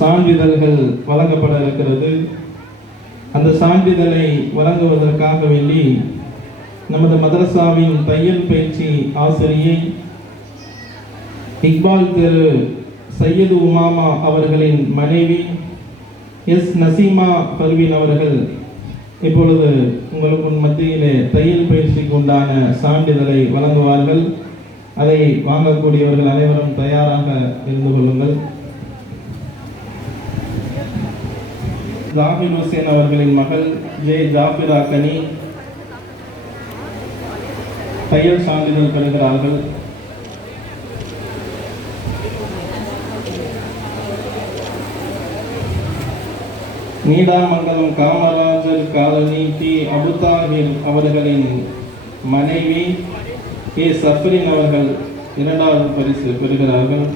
சான்றிதழ்கள் வழங்கப்பட இருக்கிறது. அந்த சான்றிதழை வழங்குவதற்காக வேண்டி நமது மதரசாவின் தையல் பயிற்சி ஆசிரியை இக்பால் திரு சையது உமாமா அவர்களின் மனைவி எஸ் நசீமா பர்வீன் அவர்கள் இப்பொழுது உங்களுக்கு மத்தியிலே தையல் பயிற்சிக்கு உண்டான சான்றிதழை வழங்குவார்கள். அதை வாங்கக்கூடியவர்கள் அனைவரும் தயாராக இருந்து கொள்ளுங்கள். ஜாகிர் ஹுசேன் அவர்களின் மகள் ஜே ஜாஃபிரா கனி தையல் சான்றிதழ் பெறுகிறார்கள். நீடாமங்கலம் காமராஜர் காலனி டி அபுதாஹிர் அவர்களின் மனைவி ஏ சஃப்ரின் அவர்கள் இரண்டாவது பரிசு பெறுகிறார்கள்.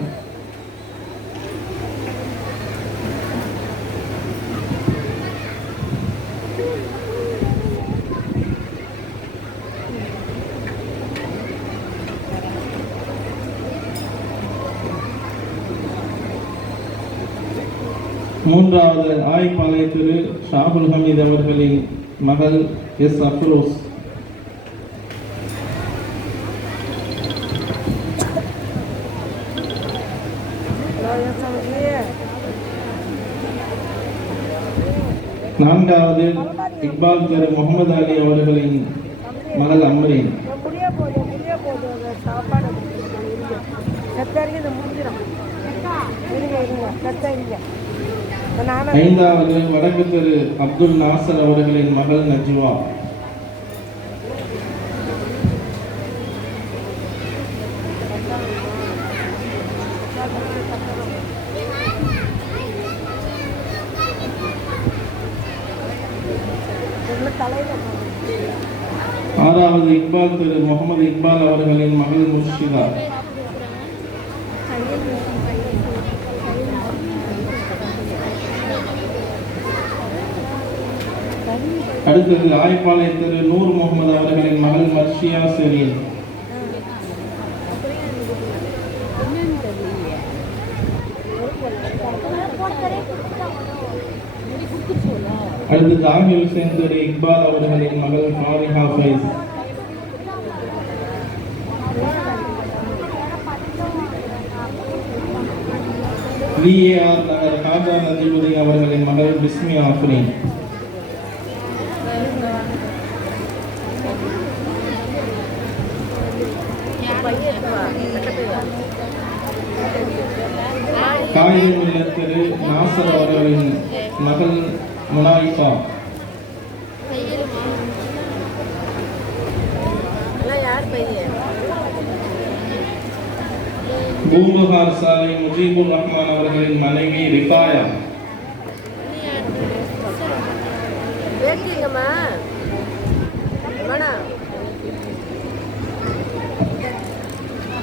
மூன்றாவது ஆய்ப்பாளை திரு ஷாகுல் ஹமீத் அவர்களின் மகள் எஸ் அஃப்ரோஸ். நான்காவது இக்பால் திரு முகமது அலி அவர்களின் மகள் அம்ரீன். ஐந்தாவது வடக்கு திரு அப்துல் நாசர் அவர்களின் மகள் நஜ்வா. ஆறாவது இக்பால் திரு முகமது இக்பால் அவர்களின் மகள் முர்ஷிதா. அடுத்தது ஆய்ப்பாளை திரு நூர் முகமது அவர்களின் மகள் மர்ஷியா செரீன். அடுத்து ஜாகிர் ஹுசேன் திரு இக்பால் அவர்களின் மகள் ஃபாரிஹா ஃபைஸ். VAR நகர் ஹாஜா நதிபதி அவர்களின் மகள் பிஸ்மி ஆஃப்ரீன். காயினுள்ள திரு நாசர் அவர்களின் மகள் முனாயிஃபா. பூம்புகார் சாலை முஜீபுர் ரஹ்மான் அவர்களின் மனைவி ரிஃபாயா. வேண்டிங்கம்மா